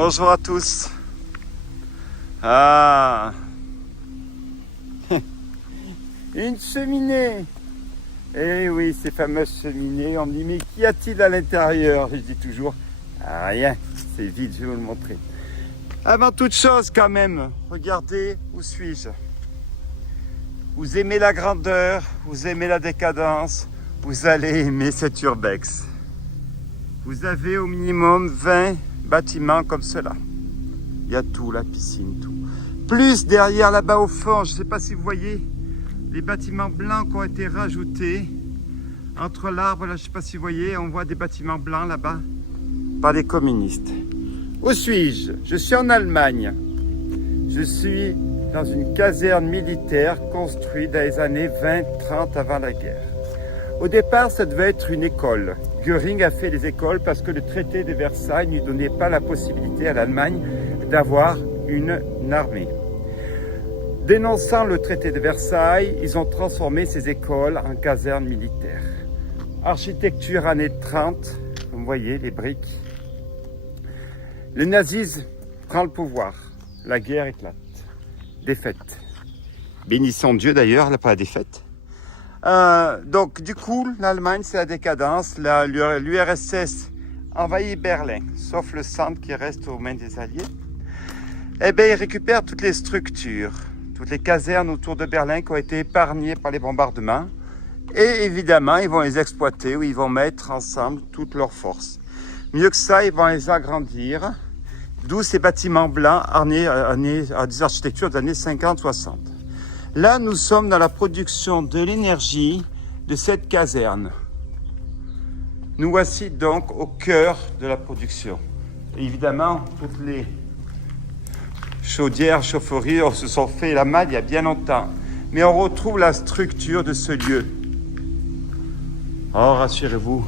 Bonjour à tous. Ah, une cheminée. Eh oui, ces fameuses cheminées. On me dit, mais qu'y a-t-il à l'intérieur? Je dis toujours, rien, c'est vide, je vais vous le montrer. Avant toute chose, quand même, regardez, où suis-je? Vous aimez la grandeur, vous aimez la décadence, vous allez aimer cet urbex. Vous avez au minimum 20 bâtiments comme cela. Il y a tout, la piscine, tout. Plus derrière, là-bas au fond, je ne sais pas si vous voyez, les bâtiments blancs qui ont été rajoutés entre l'arbre, là, je ne sais pas si vous voyez, on voit des bâtiments blancs là-bas par les communistes. Où suis-je? Je suis en Allemagne. Je suis dans une caserne militaire construite dans les années 20-30 avant la guerre. Au départ, ça devait être une école. Göring a fait des écoles parce que le traité de Versailles ne donnait pas la possibilité à l'Allemagne d'avoir une armée. Dénonçant le traité de Versailles, ils ont transformé ces écoles en casernes militaires. Architecture années 30, vous voyez les briques. Le nazisme prend le pouvoir, la guerre éclate, défaite. Bénissons Dieu d'ailleurs, pas la défaite. Donc du coup, l'Allemagne c'est la décadence, l'URSS envahit Berlin, sauf le centre qui reste aux mains des Alliés. Eh bien, ils récupèrent toutes les structures, toutes les casernes autour de Berlin qui ont été épargnées par les bombardements. Et évidemment, ils vont les exploiter ou ils vont mettre ensemble toutes leurs forces. Mieux que ça, ils vont les agrandir, d'où ces bâtiments blancs des architectures des années 50-60. Là, nous sommes dans la production de l'énergie de cette caserne. Nous voici donc au cœur de la production. Et évidemment, toutes les chaudières, chaufferies se sont fait la malle il y a bien longtemps. Mais on retrouve la structure de ce lieu. Oh, rassurez-vous,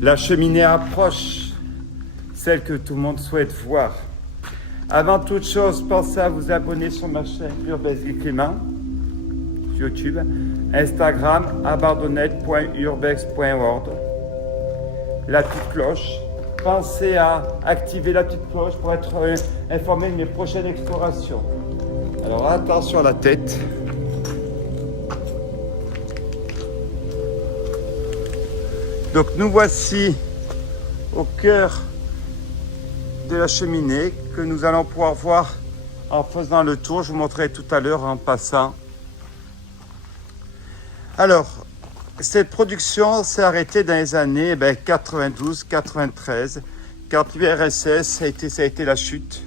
la cheminée approche, celle que tout le monde souhaite voir. Avant toute chose, pensez à vous abonner sur ma chaîne Urbex Guy Clément, YouTube, Instagram, abandonnette.urbex.world, la petite cloche. Pensez à activer la petite cloche pour être informé de mes prochaines explorations. Alors attention à la tête. Donc nous voici au cœur de la cheminée que nous allons pouvoir voir en faisant le tour. Je vous montrerai tout à l'heure en passant. Alors, cette production s'est arrêtée dans les années 92-93, quand l'URSS ça a été la chute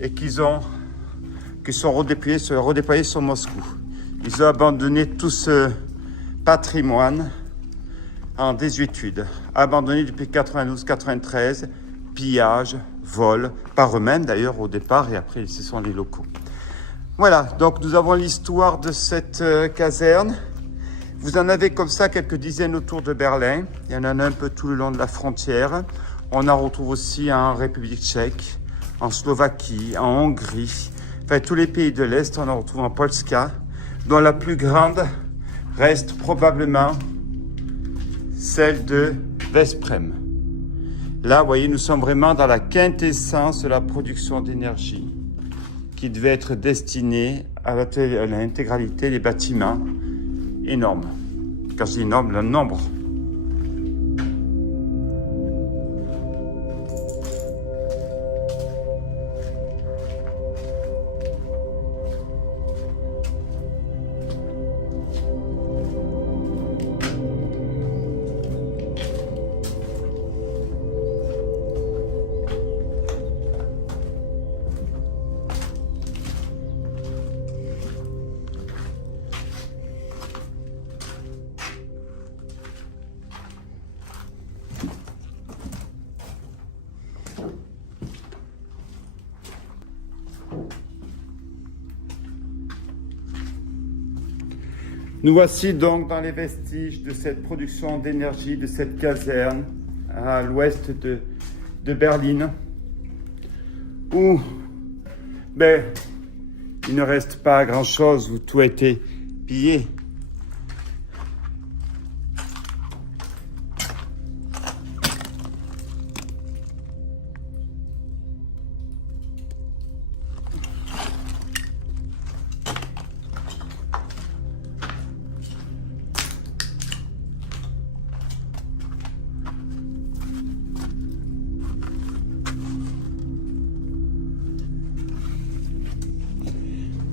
et qu'ils sont redéployés sur Moscou. Ils ont abandonné tout ce patrimoine en désuétude, abandonné depuis 92-93, pillage, vol, par eux-mêmes d'ailleurs au départ, et après ce sont les locaux. Voilà, donc nous avons l'histoire de cette caserne. Vous en avez comme ça quelques dizaines autour de Berlin. Il y en a un peu tout le long de la frontière. On en retrouve aussi en République tchèque, en Slovaquie, en Hongrie. Enfin, tous les pays de l'Est, on en retrouve en Polska, dont la plus grande reste probablement celle de Veszprém. Là, vous voyez, nous sommes vraiment dans la quintessence de la production d'énergie qui devait être destinée à l'intégralité des bâtiments énormes. Quand je dis énorme, le nombre. Nous voici donc dans les vestiges de cette production d'énergie, de cette caserne à l'ouest de Berlin, où il ne reste pas grand-chose, où tout a été pillé.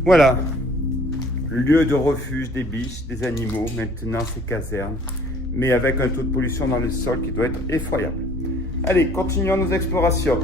Voilà, lieu de refuge des biches, des animaux, maintenant c'est caserne, mais avec un taux de pollution dans le sol qui doit être effroyable. Allez, continuons nos explorations.